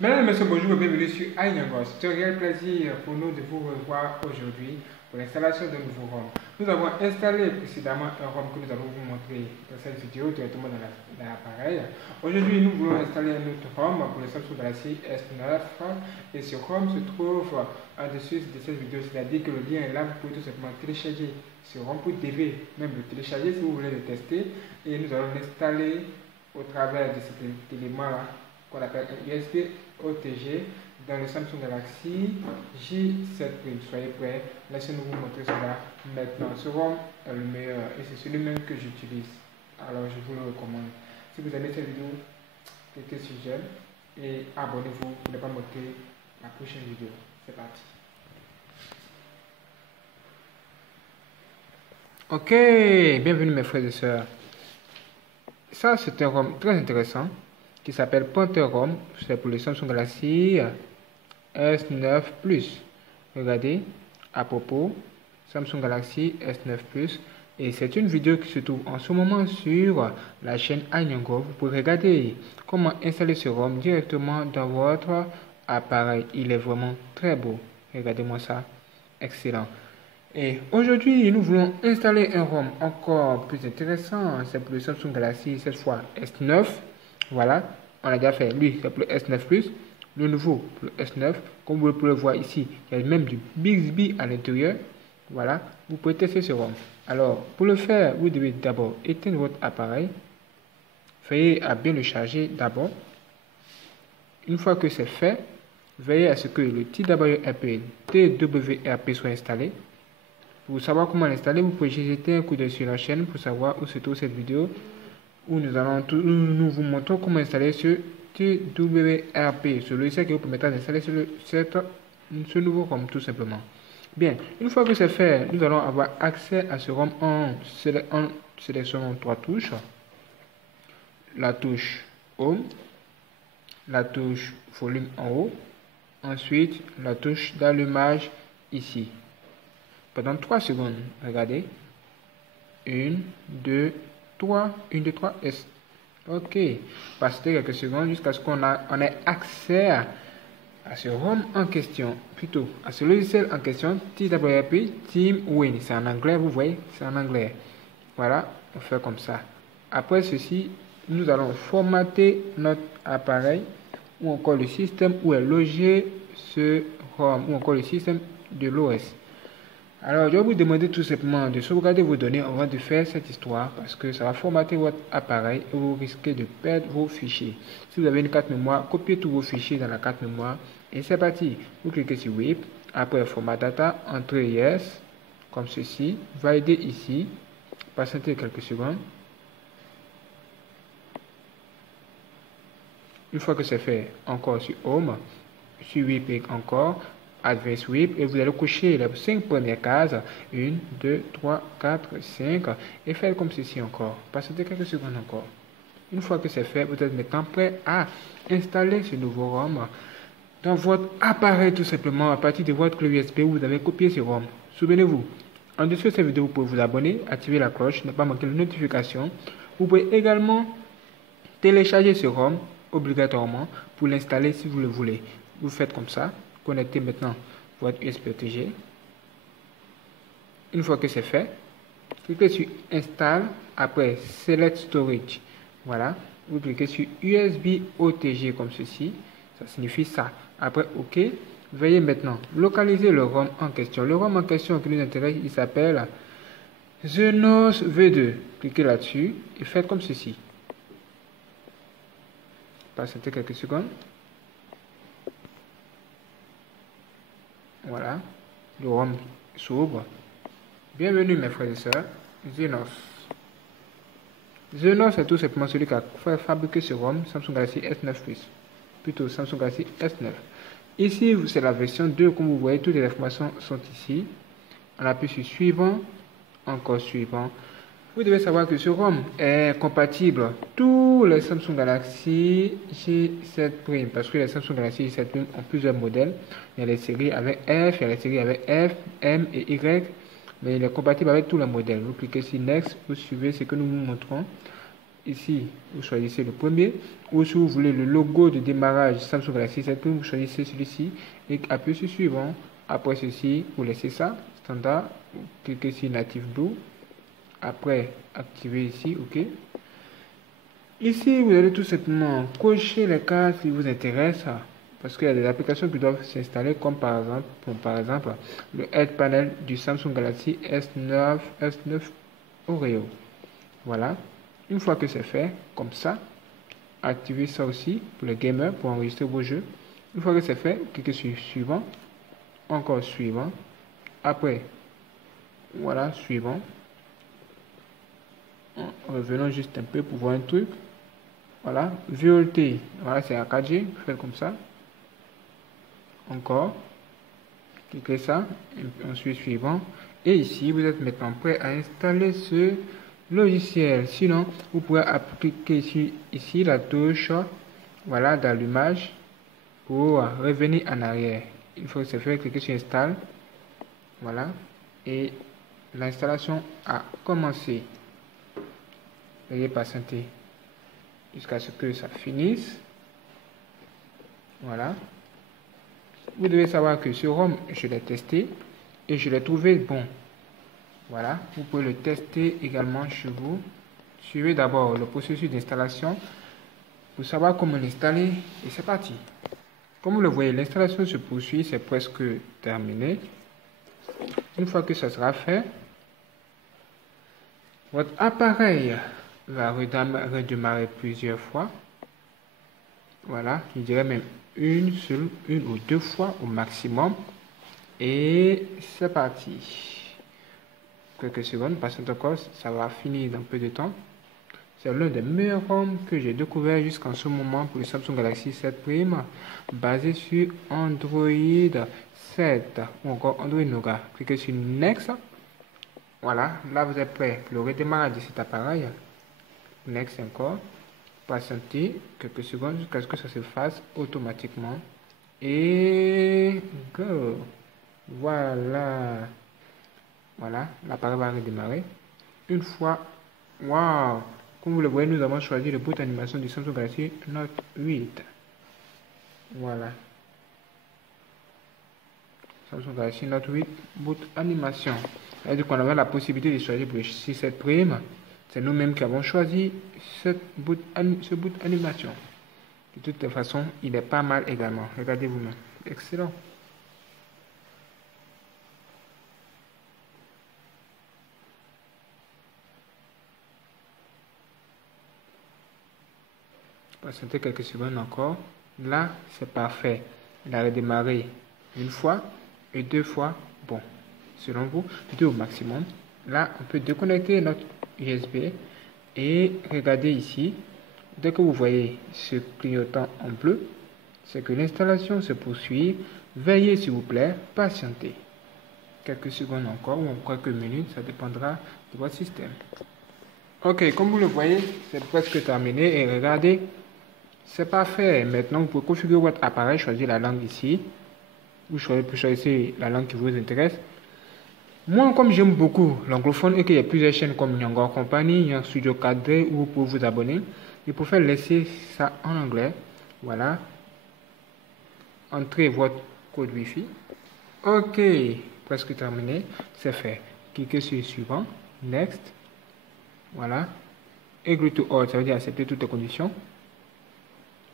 Mesdames et messieurs, bonjour et bienvenue sur iNangos. C'est un réel plaisir pour nous de vous revoir aujourd'hui pour l'installation d'un nouveau ROM. Nous avons installé précédemment un ROM que nous allons vous montrer dans cette vidéo directement dans l'appareil. Aujourd'hui, nous voulons installer un autre ROM pour le Samsung Galaxy S9 et ce ROM se trouve en dessus de cette vidéo, c'est-à-dire que le lien est là, vous pouvez tout simplement télécharger ce ROM, pour devez même le télécharger si vous voulez le tester et nous allons l'installer au travers de cet élément-là qu'on appelle un USB OTG dans le Samsung Galaxy J7 Prime. Soyez prêts, laissez-nous vous montrer cela maintenant. Ce ROM est le meilleur et c'est celui-même que j'utilise. Alors je vous le recommande. Si vous aimez cette vidéo, cliquez sur j'aime et abonnez-vous pour ne pas manquer la prochaine vidéo. C'est parti. Ok, bienvenue mes frères et sœurs. Ça c'est un ROM très intéressant qui s'appelle Panther ROM, c'est pour le Samsung Galaxy S9 Plus. Regardez, à propos, Samsung Galaxy S9 Plus, et c'est une vidéo qui se trouve en ce moment sur la chaîne iNangos. Vous pouvez regarder comment installer ce ROM directement dans votre appareil. Il est vraiment très beau. Regardez-moi ça, excellent. Et aujourd'hui, nous voulons installer un ROM encore plus intéressant. C'est pour le Samsung Galaxy, cette fois S9. Voilà, on a déjà fait. Lui, c'est pour le S9 Plus. Le nouveau pour le S9. Comme vous pouvez le voir ici, il y a même du Bixby à l'intérieur. Voilà, vous pouvez tester ce ROM. Alors, pour le faire, vous devez d'abord éteindre votre appareil. Veillez à bien le charger d'abord. Une fois que c'est fait, veillez à ce que le TWRP soit installé. Pour savoir comment l'installer, vous pouvez jeter un coup d'œil sur la chaîne pour savoir où se trouve cette vidéo où nous vous montrons comment installer ce TWRP, ce logiciel qui vous permettra d'installer ce nouveau ROM tout simplement. Bien, une fois que c'est fait, nous allons avoir accès à ce ROM en sélectionnant trois touches. La touche Home, la touche Volume en haut, ensuite la touche d'allumage ici. Pendant 3 secondes, regardez. 1, 2, 3, 1, 2, 3, S. Ok. Passez quelques secondes jusqu'à ce qu'on ait accès à ce ROM en question. Plutôt, à ce logiciel en question, TWRP TeamWin. C'est en anglais, vous voyez, c'est en anglais. Voilà, on fait comme ça. Après ceci, nous allons formater notre appareil ou encore le système où est logé ce ROM ou encore le système de l'OS. Alors, je vais vous demander tout simplement de sauvegarder vos données avant de faire cette histoire parce que ça va formater votre appareil et vous risquez de perdre vos fichiers. Si vous avez une carte mémoire, copiez tous vos fichiers dans la carte mémoire et c'est parti. Vous cliquez sur WIP, après Format Data, entrez Yes, comme ceci, validez ici, patientez quelques secondes. Une fois que c'est fait, encore sur Home, sur WIP encore. Advanced WIP et vous allez cocher les 5 premières cases 1, 2, 3, 4, 5 et faire comme ceci encore. Patientez quelques secondes encore. Une fois que c'est fait, vous êtes maintenant prêt à installer ce nouveau ROM dans votre appareil tout simplement à partir de votre clé USB où vous avez copié ce ROM. Souvenez-vous, en dessous de cette vidéo, vous pouvez vous abonner, activer la cloche, ne pas manquer les notifications. Vous pouvez également télécharger ce ROM obligatoirement pour l'installer si vous le voulez. Vous faites comme ça. Connectez maintenant votre USB OTG. Une fois que c'est fait, cliquez sur Install, après Select Storage. Voilà, vous cliquez sur USB OTG comme ceci, ça signifie ça. Après OK, veuillez maintenant localiser le ROM en question. Le ROM en question qui nous intéresse, il s'appelle Xenos V2. Cliquez là-dessus et faites comme ceci. Patientez quelques secondes. Voilà, le ROM s'ouvre. Bienvenue mes frères et sœurs, Xenos. Xenos est tout simplement celui qui a fabriqué ce ROM Samsung Galaxy S9 Plus. Plutôt Samsung Galaxy S9. Ici, c'est la version 2, comme vous voyez, toutes les informations sont ici. On appuie sur suivant, encore suivant. Vous devez savoir que ce ROM est compatible tous les Samsung Galaxy J7 Prime parce que les Samsung Galaxy J7 Prime ont plusieurs modèles. Il y a les séries avec F, il y a les séries avec F, M et Y, mais il est compatible avec tous les modèles. Vous cliquez sur Next, vous suivez ce que nous vous montrons. ici, vous choisissez le premier. Ou si vous voulez le logo de démarrage Samsung Galaxy 7 Prime, vous choisissez celui-ci et appuyez sur suivant. Après ceci, vous laissez ça, standard, cliquez sur Native Blue. Après, activez ici, OK. Ici, vous allez tout simplement cocher les cas qui vous intéressent. Parce qu'il y a des applications qui doivent s'installer, comme par exemple le Head Panel du Samsung Galaxy S9 Oreo. Voilà. Une fois que c'est fait, comme ça, activez ça aussi pour les gamers pour enregistrer vos jeux. Une fois que c'est fait, cliquez sur suivant, encore suivant. Après, voilà, suivant. Revenons juste un peu pour voir un truc. Voilà, VLT, voilà, c'est à 4G, faites comme ça. Encore, cliquez ça, et ensuite suivant. Et ici, vous êtes maintenant prêt à installer ce logiciel. Sinon, vous pouvez appliquer ici la touche, voilà, d'allumage pour revenir en arrière. Il faut que c'est fait, cliquez sur install. Voilà, et l'installation a commencé. Veuillez patienter jusqu'à ce que ça finisse. Voilà. Vous devez savoir que ce ROM, je l'ai testé et je l'ai trouvé bon. Voilà. Vous pouvez le tester également chez vous. Suivez d'abord le processus d'installation pour savoir comment l'installer et c'est parti. Comme vous le voyez, l'installation se poursuit, c'est presque terminé. Une fois que ça sera fait, votre appareil va redémarrer plusieurs fois. Voilà, je dirais même une ou deux fois au maximum. Et c'est parti. Quelques secondes, patiente encore, ça va finir dans peu de temps. C'est l'un des meilleurs ROM que j'ai découvert jusqu'en ce moment pour le Samsung Galaxy 7 Prime, basé sur Android 7 ou encore Android Nougat. Cliquez sur Next. Voilà, là vous êtes prêt pour le redémarrage de cet appareil. Next encore. Patientez quelques secondes jusqu'à ce que ça se fasse automatiquement. Et go. Voilà. Voilà, l'appareil va redémarrer. Une fois, waouh, comme vous le voyez, nous avons choisi le boot animation du Samsung Galaxy Note 8. Voilà. Samsung Galaxy Note 8 boot animation. C'est-à-dire qu'on avait la possibilité de choisir pour le C7 Prime. C'est nous-mêmes qui avons choisi ce boot animation. De toute façon, il est pas mal également. Regardez vous-même. Excellent. Patientez quelques secondes encore. Là, c'est parfait. Il a redémarré une fois et deux fois. Bon, selon vous, deux au maximum. Là, on peut déconnecter notre USB et regardez ici. Dès que vous voyez ce clignotant en bleu, c'est que l'installation se poursuit. Veuillez s'il vous plaît patienter. Quelques secondes encore ou quelques minutes, ça dépendra de votre système. Ok, comme vous le voyez, c'est presque terminé et regardez. C'est parfait. Maintenant, vous pouvez configurer votre appareil, choisir la langue ici. Vous choisissez la langue qui vous intéresse. Moi, comme j'aime beaucoup l'anglophone et qu'il y a plusieurs chaînes comme Nyangor Company, Yang Studio 4D où vous pouvez vous abonner, je préfère laisser ça en anglais. Voilà. Entrez votre code Wi-Fi. Ok, presque terminé. C'est fait. Cliquez sur suivant. Next. Voilà. Agree to all, ça veut dire accepter toutes les conditions.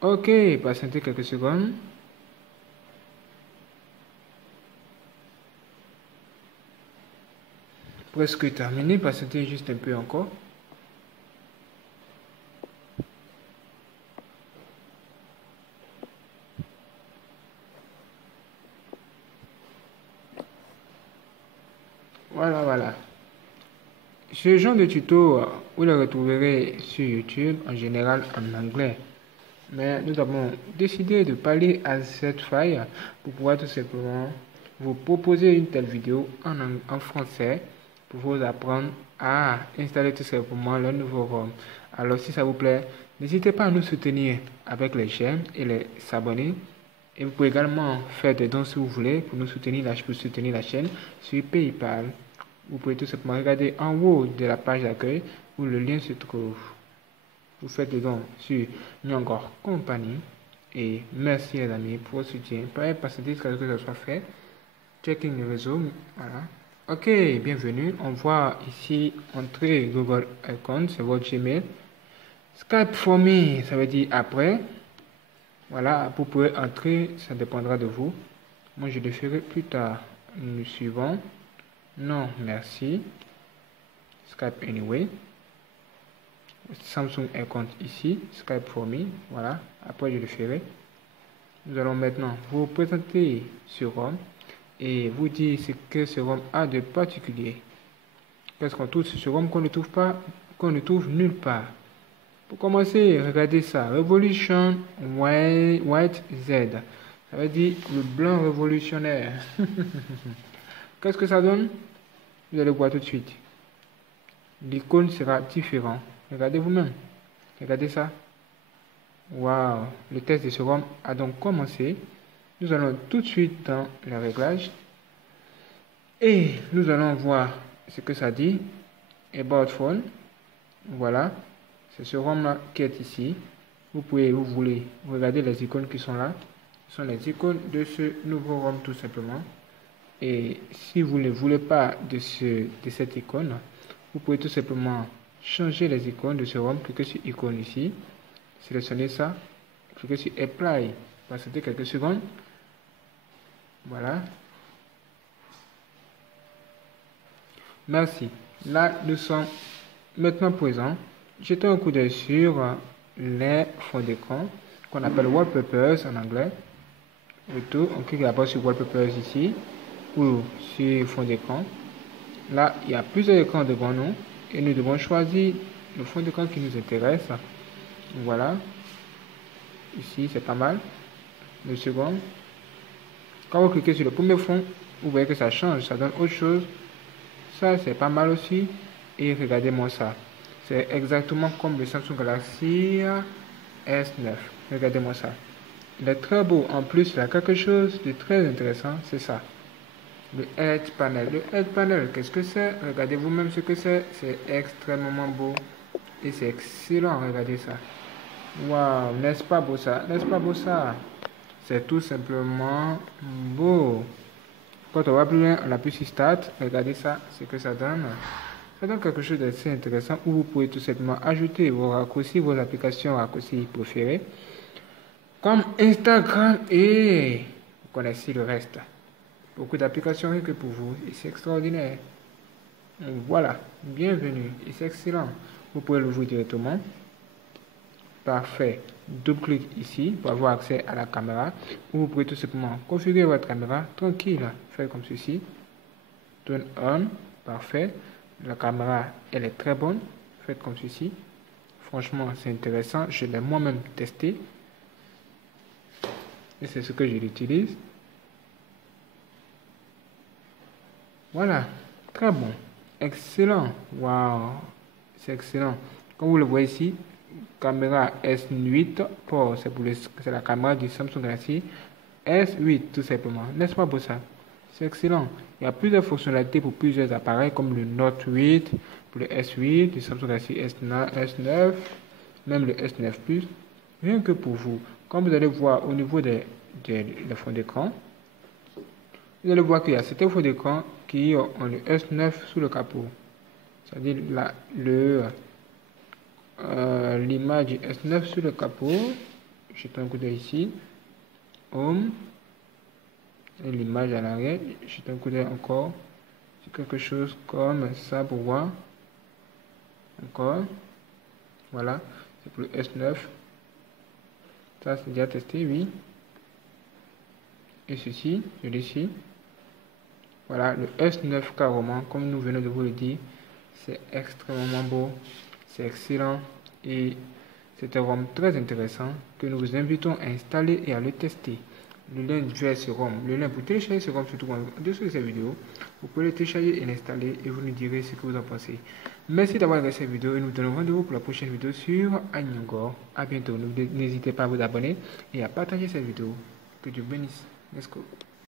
Ok, patientez quelques secondes. Presque terminé, patientez juste un peu encore. Voilà. Ce genre de tuto, vous le retrouverez sur YouTube, en général en anglais. Mais nous avons décidé de parler à cette faille pour pouvoir tout simplement vous proposer une telle vidéo en français pour vous apprendre à installer tout simplement le nouveau ROM. Alors si ça vous plaît, n'hésitez pas à nous soutenir avec les j'aime et les s'abonner. Et vous pouvez également faire des dons si vous voulez pour soutenir la chaîne sur PayPal. Vous pouvez tout simplement regarder en haut de la page d'accueil où le lien se trouve. vous faites le don sur Nyongor Company. Et merci les amis pour votre soutien. Pas patienter jusqu'à ce que ça soit fait. Checking le réseau. Voilà. Ok, bienvenue. On voit ici entrer Google Icon, c'est votre Gmail. Skype for me, ça veut dire après. Voilà, vous pouvez entrer, ça dépendra de vous. Moi, je le ferai plus tard. Nous suivons. Non, merci. Skype anyway. Samsung Icon ici. Skype for me. Voilà, après je le ferai. Nous allons maintenant vous présenter ce ROM et vous dire ce que ce ROM a de particulier. Qu'est-ce qu'on trouve sur ce ROM qu'on ne trouve pas, qu'on ne trouve nulle part. Pour commencer, regardez ça. Revolution White Z. Ça veut dire le blanc révolutionnaire. Qu'est-ce que ça donne? Vous allez voir tout de suite. L'icône sera différente. Regardez vous-même. Regardez ça. Waouh, le test de ce ROM a donc commencé. Nous allons tout de suite dans les réglages et nous allons voir ce que ça dit. About Phone. Voilà, c'est ce ROM là qui est ici. Vous voulez regarder les icônes qui sont là. Ce sont les icônes de ce nouveau ROM tout simplement. Et si vous ne voulez pas de cette icône, vous pouvez tout simplement changer les icônes de ce ROM. Cliquez sur icône ici. Sélectionnez ça, cliquez sur Apply, patientez quelques secondes. Voilà. Merci. Là, nous sommes maintenant présents. Jetons un coup d'œil sur les fonds d'écran qu'on appelle Wallpapers en anglais. On clique d'abord sur Wallpapers ici ou sur fond d'écran. Là, il y a plusieurs écrans devant nous et nous devons choisir le fond d'écran qui nous intéresse. Voilà, ici c'est pas mal. Le second, quand vous cliquez sur le premier fond, vous voyez que ça change, ça donne autre chose. Ça c'est pas mal aussi. Et regardez-moi ça, c'est exactement comme le Samsung Galaxy S9. Regardez-moi ça, il est très beau. En plus, il y a quelque chose de très intéressant, c'est ça, le Edge Panel. Le Edge Panel, qu'est-ce que c'est? Regardez vous-même ce que c'est extrêmement beau et c'est excellent. Regardez ça. Waouh, n'est-ce pas beau ça? N'est-ce pas beau ça? C'est tout simplement beau. Quand on va plus loin, on appuie sur Start. Regardez ça, ce que ça donne. Ça donne quelque chose d'assez intéressant où vous pouvez tout simplement ajouter vos raccourcis, vos applications raccourcis préférées, comme Instagram et vous connaissez le reste. Beaucoup d'applications rien que pour vous et c'est extraordinaire. Voilà, bienvenue et c'est excellent. Vous pouvez l'ouvrir directement. Parfait. Double-clic ici pour avoir accès à la caméra. Ou vous pouvez tout simplement configurer votre caméra tranquille. Faites comme ceci. Turn on. Parfait. La caméra, elle est très bonne. Faites comme ceci. Franchement, c'est intéressant. Je l'ai moi-même testé. Et c'est ce que je l'utilise. Voilà. Très bon. Excellent. Waouh. C'est excellent. Comme vous le voyez ici, caméra S8 c'est la caméra du Samsung Galaxy S8 tout simplement. N'est-ce pas beau ça? C'est excellent. Il y a plusieurs fonctionnalités pour plusieurs appareils comme le Note 8, pour le S8, le Samsung Galaxy S9, même le S9 Plus. Rien que pour vous. Comme vous allez voir au niveau des fonds d'écran, vous allez voir qu'il y a certains fonds d'écran qui ont le S9 sous le capot. C'est-à-dire l'image du S9 sur le capot. Jetons un coup d'œil ici. Home. Et l'image à l'arrière. Jetons un coup d'œil encore. C'est quelque chose comme ça pour voir. Encore. Voilà. C'est pour le S9. Ça, c'est déjà testé, oui. Et ceci, celui-ci. Voilà, le S9 carrément, comme nous venons de vous le dire. C'est extrêmement beau. C'est excellent et c'est un ROM très intéressant que nous vous invitons à installer et à le tester. Le lien vers ce ROM, le lien pour télécharger ce ROM se trouve en dessous de cette vidéo. Vous pouvez le télécharger et l'installer et vous nous direz ce que vous en pensez. Merci d'avoir regardé cette vidéo et nous donnons rendez-vous pour la prochaine vidéo sur Nyongor. A bientôt. N'hésitez pas à vous abonner et à partager cette vidéo. Que Dieu bénisse. Let's go.